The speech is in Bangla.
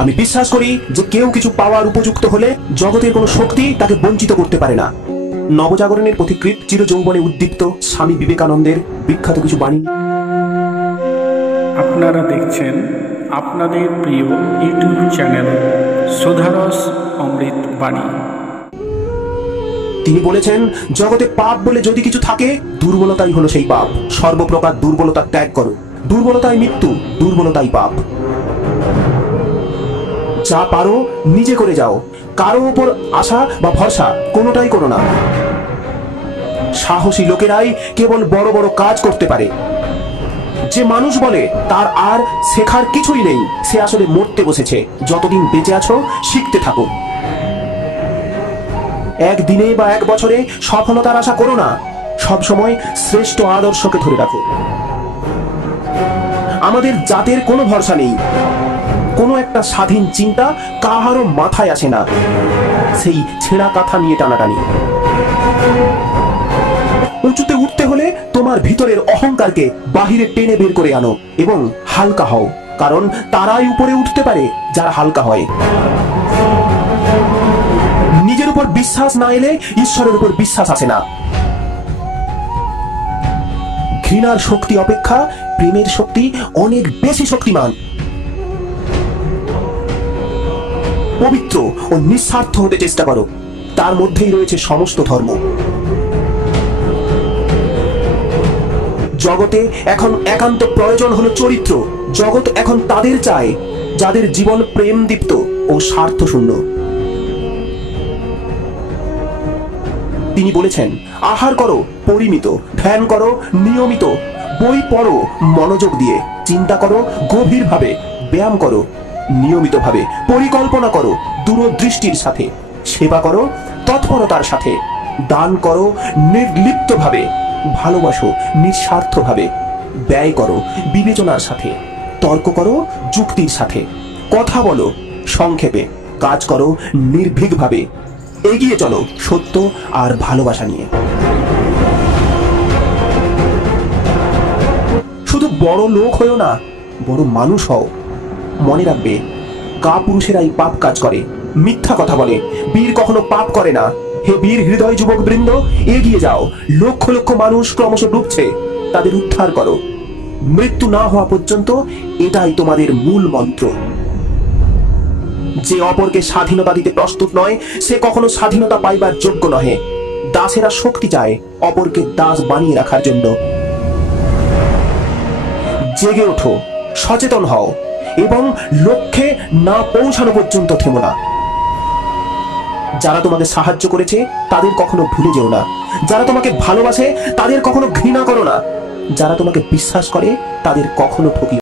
আমি বিশ্বাস করি যে কেউ কিছু পাওয়ার উপযুক্ত হলে জগতের কোনো শক্তি তাকে বঞ্চিত করতে পারে না। নবজাগরণের পথিকৃৎ চিরযৌবনে উদ্দীপ্ত স্বামী বিবেকানন্দের বিখ্যাত কিছু বাণী। আপনারা দেখছেন আপনাদের প্রিয় ইউটিউব চ্যানেল সুধারস অমৃত বাণী। তিনি বলেছেন, জগতে পাপ বলে যদি কিছু থাকে, দুর্বলতাই হলো সেই পাপ। সর্বপ্রকার দুর্বলতা ত্যাগ করো। দুর্বলতাই মৃত্যু, দুর্বলতাই পাপ। যা পারো নিজে করে যাও, কারো উপর আশা বা ভরসা কোনোটাই করো না। সাহসী লোকেরাই কেবল বড় বড় কাজ করতে পারে। যে মানুষ বলে তার আর শেখার কিছুই নেই, সে আসলে মরতে বসেছে। যতদিন বেঁচে আছো শিখতে থাকো। একদিনে বা এক বছরে সফলতার আশা করো না, সব সময় শ্রেষ্ঠ আদর্শকে ধরে রাখো। আমাদের জাতের কোনো ভরসা নেই, কোনো একটা স্বাধীন চিন্তা কাহারও মাথায় আসে না, সেই ছেঁড়া কাঁথা নিয়ে টানাটানি। উঁচুতে উঠতে হলে তোমার ভিতরের অহংকারকে বাহিরে টেনে বের করে আনো এবং হালকা হও, কারণ তারাই উপরে উঠতে পারে যারা হালকা হয়। নিজের উপর বিশ্বাস না এলে ঈশ্বরের উপর বিশ্বাস আসে না। ঘৃণার শক্তি অপেক্ষা প্রেমের শক্তি অনেক বেশি শক্তিমান। পবিত্র ও নিঃস্বার্থ হতে চেষ্টা করো, তার মধ্যেই রয়েছে সমস্ত ধর্ম। জগতে এখন একান্ত প্রয়োজন হলো চরিত্র। জগৎ এখন তাদের চায় যাদের জীবন প্রেম দীপ্ত ও স্বার্থ শূন্য। তিনি বলেছেন, আহার করো পরিমিত, ধ্যান করো নিয়মিত, বই পড়ো মনোযোগ দিয়ে, চিন্তা করো গভীরভাবে, ব্যায়াম করো নিয়মিতভাবে, পরিকল্পনা করো দূরদৃষ্টির সাথে, সেবা করো তৎপরতার সাথে, দান করো নির্লিপ্তভাবে, ভালোবাসো নিঃস্বার্থভাবে, ব্যয় করো বিবেচনার সাথে, তর্ক করো যুক্তির সাথে, কথা বলো সংক্ষেপে, কাজ করো নির্ভীকভাবে, এগিয়ে চলো সত্য আর ভালোবাসা নিয়ে। শুধু বড় লোক হয়েও না, বড় মানুষ হও। মনে রাখবে, কাপুরুষেরাই পাপ কাজ করে, মিথ্যা কথা বলে। বীর কখনো পাপ করে না। হে বীর হৃদয় যুবক বৃন্দ, এগিয়ে যাও। লক্ষ লক্ষ মানুষ ক্রমশ ডুবছে, তাদের উদ্ধার করো। মৃত্যু না হওয়া পর্যন্ত এটাই তোমাদের মূল মন্ত্র। যে অপরকে স্বাধীনতা দিতে প্রস্তুত নয়, সে কখনো স্বাধীনতা পাইবার যোগ্য নহে। দাসেরা শক্তি চায় অপরকে দাস বানিয়ে রাখার জন্য। জেগে ওঠো, সচেতন হও এবং লক্ষ্যে না পৌঁছানো পর্যন্ত থেমো না। যারা তোমাকে সাহায্য করেছে তাদের কখনো ভুলে যেও না। যারা তোমাকে ভালোবাসে তাদের কখনো ঘৃণা করো না। যারা তোমাকে বিশ্বাস করে তাদের কখনো ঠকিও না।